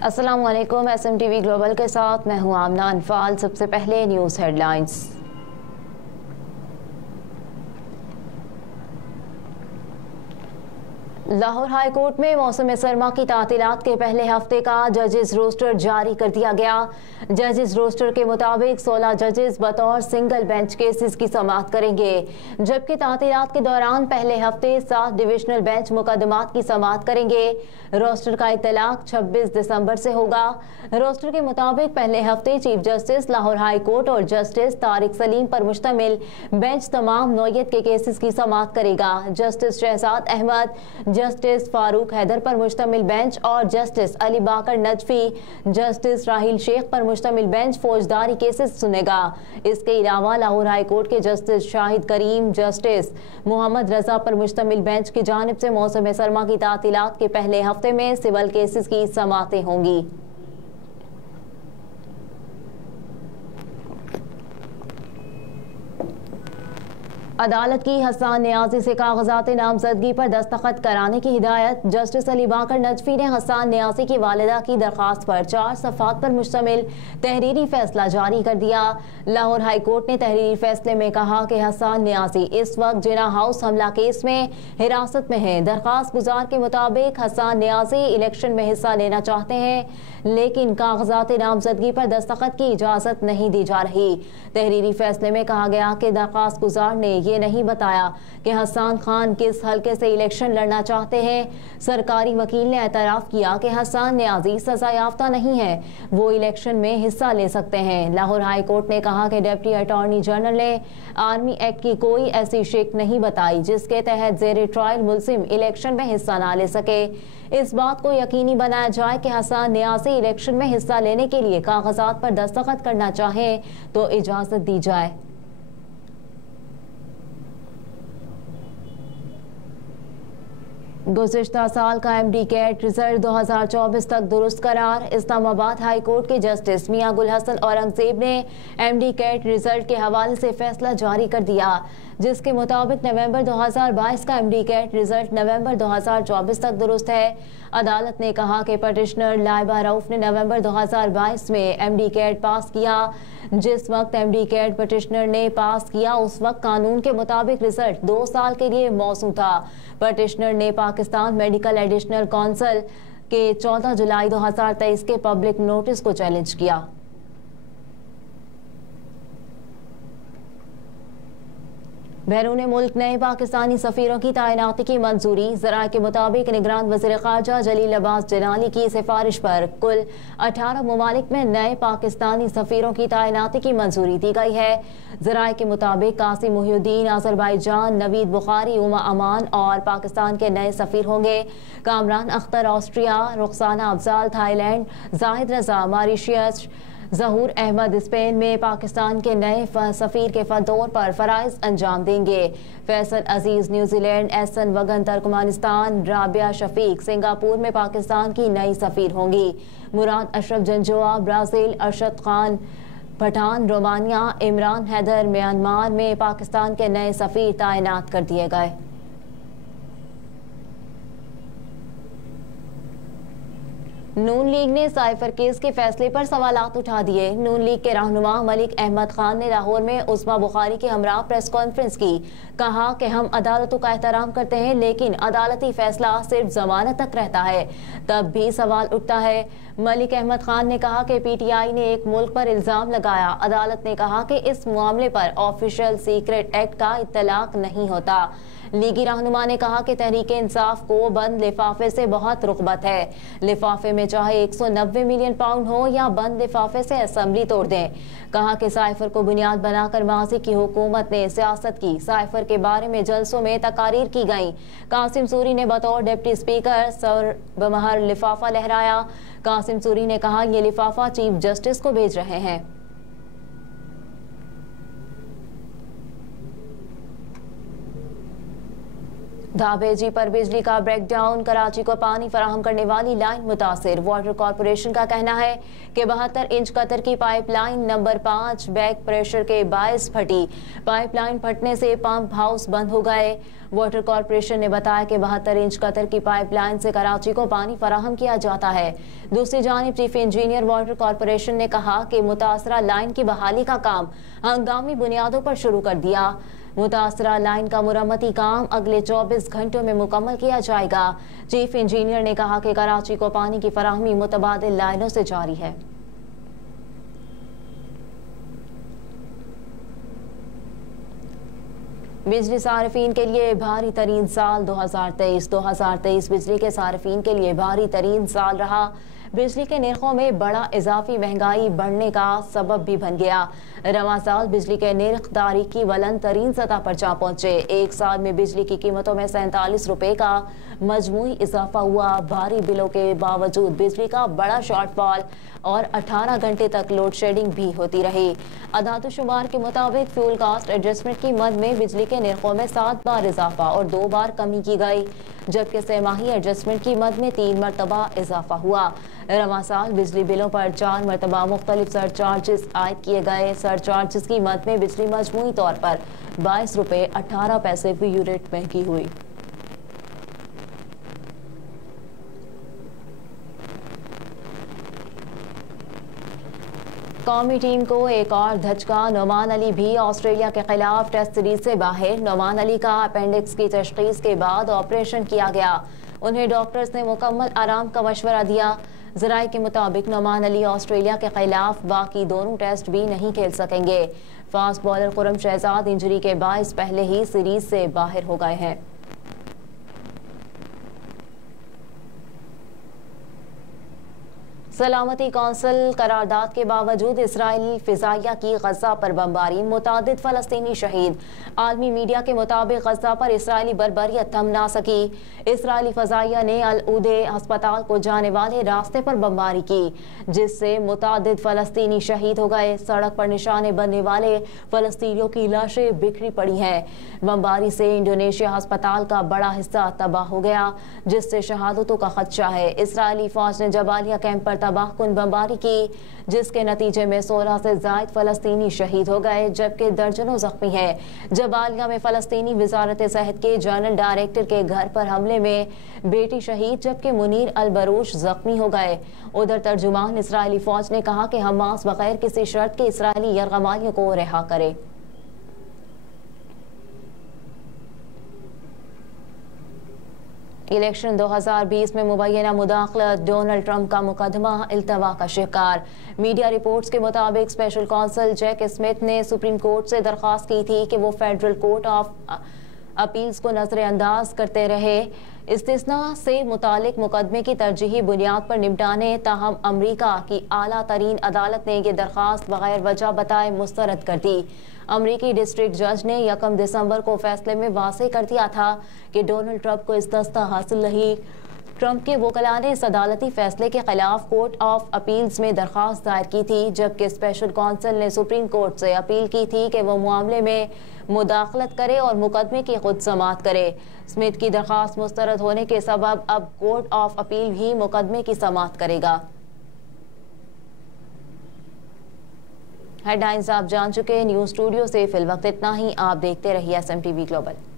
अस्सलाम वालेकुम। SMTV global के साथ मैं हूं आमना अनफाल। सबसे पहले news headlines. Lahore high court में मौसम सरमा की तातीलात के पहले हफ्ते का जजेस रोस्टर जारी कर दिया गया। जजेस रोस्टर के मुताबिक 16 जजेस बतौर सिंगल बेंच केसेस की समाअत करेंगे, जबकि तातीलात के दौरान पहले हफ्ते 7 डिविजनल बेंच मुकदमात की समाअत करेंगे। रोस्टर का इतलाक 26 दिसंबर से होगा। रोस्टर के मुताबिक पहले हफ्ते chief justice Lahore high court और जस्टिस तारिक सलीम पर मुश्तमिल बेंच तमाम नौयत के केसेस की समाअत करेगा। जस्टिस शहजाद अहमद, जस्टिस फारूक हैदर पर मुश्तमिल बेंच और जस्टिस अली बाकर नजफी, जस्टिस राहिल शेख पर मुश्तमिल बेंच फौजदारी केसेस सुनेगा। इसके अलावा लाहौर हाई कोर्ट के जस्टिस शाहिद करीम, जस्टिस मोहम्मद रजा पर मुश्तमिल बेंच की जानिब से मौसम सरमा की तातीलात के पहले हफ्ते में सिविल केसेस की समाअतें होंगी। अदालत की हसन नियाजी से कागजात नामजदगी पर दस्तखत कराने की हिदायत। जस्टिस अली बाकर नजफी ने हसन नियाजी की वालिदा की दरख्वास्त पर 4 सफ़ात पर मुश्तमिल तहरीरी फैसला जारी कर दिया। लाहौर हाई कोर्ट ने तहरीरी फैसले में कहा कि हसन नियाजी इस वक्त जिना हाउस हमला केस में हिरासत में है। दरख्वास्त गुजार के मुताबिक हसन नियाजी इलेक्शन में हिस्सा लेना चाहते हैं, लेकिन कागजात नामजदगी पर दस्तखत की इजाज़त नहीं दी जा रही। तहरीरी फैसले में कहा गया कि दरख्वास्त गुजार ने ये नहीं बताया कि हसन खान किस हल्के से इलेक्शन लड़ना चाहते हैं। सरकारी वकील ने एतराफ़ किया कि हसन नियाजी सजा याफ्ता नहीं है, वो इलेक्शन में हिस्सा ले सकते हैं। लाहौर हाई कोर्ट ने कहा कि डिप्टी अटॉर्नी जनरल ने आर्मी एक्ट की कोई ऐसी शिक नहीं बताई जिसके तहत ज़ेरे ट्रायल मुल्जिम इलेक्शन में हिस्सा ना ले सके। इस बात को यकीनी बनाया जाए कि हसन नियाजी इलेक्शन में हिस्सा लेने के लिए कागजात पर दस्तखत करना चाहें तो इजाज़त दी जाए। गुज़िश्ता साल का MD कैट रिजल्ट 2024 तक दुरुस्त करार। इस्लामाबाद हाई कोर्ट के जस्टिस मियां गुल हसन औरंगजेब ने MD कैट रिजल्ट के हवाले से फैसला जारी कर दिया, जिसके मुताबिक नवंबर 2022 का MD कैट रिजल्ट नवंबर 2024 तक दुरुस्त है। अदालत ने कहा कि पटिशनर लाइबा रऊफ ने नवंबर 2022 में MD कैट पास किया। जिस वक्त MD कैट पटिशनर ने पास किया उस वक्त कानून के मुताबिक रिजल्ट 2 साल के लिए मौसू था। पटिशनर ने पाकिस्तान मेडिकल एडिशनल काउंसिल के 14 जुलाई 2023 के पब्लिक नोटिस को चैलेंज किया। बैरून मुल्क नए पाकिस्तानी सफीरों की तैनाती की मंजूरी। ज़राए के मुताबिक निगरान वज़ीर ख़ारजा जलील अब्बास जलाली की सिफारिश पर कुल 18 ममालिक में नए पाकिस्तानी सफीरों की तैनाती की मंजूरी दी गई है। ज़राए के मुताबिक कासिम मुहिउद्दीन अज़रबैजान, नवीद बुखारी उमा अमान और पाकिस्तान के नए सफीर होंगे। कामरान अख्तर ऑस्ट्रिया, रुखसाना अफजाल थाईलैंड, जाहिद रजा मॉरिशस, ज़हूर अहमद स्पेन में पाकिस्तान के नए सफ़ीर के तौर पर फ़राइज़ अंजाम देंगे। फैसल अजीज़ न्यूजीलैंड, एहसन वगन तुर्कमेनिस्तान, राबिया शफीक सिंगापुर में पाकिस्तान की नई सफ़ीर होंगी। Murad Ashraf Janjua Brazil, Arshad Khan Pathan Romania, Imran Haider Myanmar में पाकिस्तान के नए सफ़ीर तैनात कर दिए गए। नून लीग ने साइफर केस के फैसले पर सवालात उठा दिए। नून लीग के रहनुमा मलिक अहमद खान ने लाहौर में उस्मा बुखारी के हमरा प्रेस कॉन्फ्रेंस की। कहा कि हम अदालतों का एहतराम करते हैं, लेकिन अदालती फैसला सिर्फ जमानत तक रहता है, तब भी सवाल उठता है। मलिक अहमद खान ने कहा कि PTI ने एक मुल्क पर इल्जाम लगाया। अदालत ने कहा कि इस मामले पर ऑफिशियल सीक्रेट एक्ट का इत्तलाक नहीं होता। लीगी रहनुमा ने कहा कि तहरीक इंसाफ को बंद लिफाफे से बहुत रुग़बत है। लिफाफे में चाहे 190 मिलियन पाउंड हो या बंद लिफाफे से असम्बली तोड़ दें। कहा कि साइफर को बुनियाद बनाकर माजी की हुकूमत ने सियासत की। साइफर के बारे में जलसों में तकारीर की गई। कासिम सूरी ने बतौर डिप्टी स्पीकर सर बमहर लिफाफा लहराया। कासिम सूरी ने कहा ये लिफाफा चीफ जस्टिस को भेज रहे हैं। धाबेजी पर बिजली का ब्रेकडाउन, कराची को पानी फराहम करने वाली लाइन मुतासिर। वाटर कॉरपोरेशन का कहना है कि 72 इंच कतर की पाइपलाइन नंबर 5 बैक प्रेशर के बायस फटी। पाइपलाइन फटने से पंप हाउस बंद हो गए। वाटर कॉरपोरेशन ने बताया कि 72 इंच कतर की पाइपलाइन से कराची को पानी फराहम किया जाता है। दूसरी जानिब चीफ इंजीनियर वाटर कॉरपोरेशन ने कहा कि मुतासरा लाइन की बहाली का काम हंगामी बुनियादों पर शुरू कर दिया। मुतासरा लाइन का मुरम्मती काम अगले 24 घंटों में मुकम्मल किया जाएगा। चीफ इंजीनियर ने कहा कि कराची को पानी की फराहमी मुतबादिल लाइनों से जारी है। बिजली सार्फिन के लिए भारी तरीन साल 2023 बिजली के सार्फिन के लिए भारी तरीन साल रहा। बिजली के निर्खों में बड़ा इजाफी महंगाई बढ़ने का सबब भी बन गया। रवां साल बिजली के निर्ख तारीख की बुलंद तरीन सतह पर जा पहुंचे। एक साल में बिजली की कीमतों में 47 रुपए का मजमूई इजाफा हुआ। भारी बिलों के बावजूद बिजली का बड़ा शॉर्टफॉल और 18 घंटे तक लोड शेडिंग भी होती रही। अदाद-ओ-शुमार के मुताबिक फ्यूल कास्ट एडजस्टमेंट की मद में बिजली के निर्खों में 7 बार इजाफा और 2 बार कमी की गई, जबकि सेमाही एडजस्टमेंट की मद में 3 मरतबा इजाफा हुआ। रवां साल बिजली बिलों पर 4 मरतबा मुख्तलिफ सरचार्जेस आयद किए गए। सरचार्जेस की मद में बिजली मजमूई तौर पर 22 रुपए 18 पैसे फी यूनिट महंगी हुई। कौमी टीम को एक और धचका, नोमान अली भी ऑस्ट्रेलिया के खिलाफ टेस्ट सीरीज से बाहर। नोमान अली का अपेंडिक्स की तशखीस के बाद ऑपरेशन किया गया। उन्हें डॉक्टर्स ने मुकम्मल आराम का मशवरा दिया। ज़राए के मुताबिक नोमान अली ऑस्ट्रेलिया के खिलाफ बाकी दोनों टेस्ट भी नहीं खेल सकेंगे। Fast bowler Khurram Shahzad injury के बायस पहले ही सीरीज से बाहर हो गए हैं। सलामती कौंसिल करारदाद के बावजूद इसराइली फिजाइया की गजा पर बमबारी, मुतादिद फलस्तीनी शहीद। आलमी मीडिया के मुताबिक गजा पर इसराइली बर्बरियत थम ना सकी। इसराइली फजाइया ने अल उदे अस्पताल को जाने वाले रास्ते पर बमबारी की, जिससे मुतादिद फलस्तीनी शहीद हो गए। सड़क पर निशाने बनने वाले फलस्तीनियों की लाशें बिखरी पड़ी हैं। बमबारी से इंडोनेशिया अस्पताल का बड़ा हिस्सा तबाह हो गया, जिससे शहादतों का खदशा है। इसराइली फौज ने जबालिया कैंप पर तबाहकुन बमबारी की, जिसके नतीजे में 16 से जायद फलस्तीनी शहीद हो गए, जबकि दर्जनों जख्मी हैं। जबालिया में फलस्तीनी वजारत सेहत के जनरल डायरेक्टर के घर पर हमले में बेटी शहीद, जबकि मुनीर अल बरूश जख्मी हो गए। उधर तर्जुमान इसराइली फौज ने कहा कि हमास बगैर किसी शर्त के इसराइली यरगमालियों को रिहा करे। इलेक्शन 2020 में मुबैना मुदाखलत, डोनाल्ड ट्रंप का मुकदमा इल्तवा का शिकार। मीडिया रिपोर्ट्स के मुताबिक स्पेशल कौंसल जैक स्मिथ ने सुप्रीम कोर्ट से दरख्वास्त की थी कि वो फेडरल कोर्ट ऑफ अपील्स को नजरअंदाज करते रहे, इस्तिस्ना से मुतालिक मुकदमे की तरजीही बुनियाद पर निपटाने। ताहम अमरीका की आला तरीन अदालत ने यह दरख्वास्त बगैर वजह बताए मुस्तरद कर दी। अमरीकी डिस्ट्रिक्ट जज ने 1 दिसंबर को फैसले में वाज़ेह कर दिया था कि डोनाल्ड ट्रंप को इस्तस्ता हासिल नहीं। ट्रंप के वकला ने इस अदालती फैसले के खिलाफ कोर्ट ऑफ अपील्स में दरख्वास्त दायर की थी, जबकि स्पेशल कौंसिल ने सुप्रीम कोर्ट से अपील की थी कि वो मामले में मुदाखलत करे और मुकदमे की खुद समाअत करे। स्मिथ की दरख्वास्त मुस्तरद होने के सबब अब कोर्ट ऑफ अपील भी मुकदमे की समाअत करेगा। हेडलाइंस आप जान चुके। न्यूज़ स्टूडियो से फिल वक्त इतना ही। आप देखते रहिए SMTV ग्लोबल।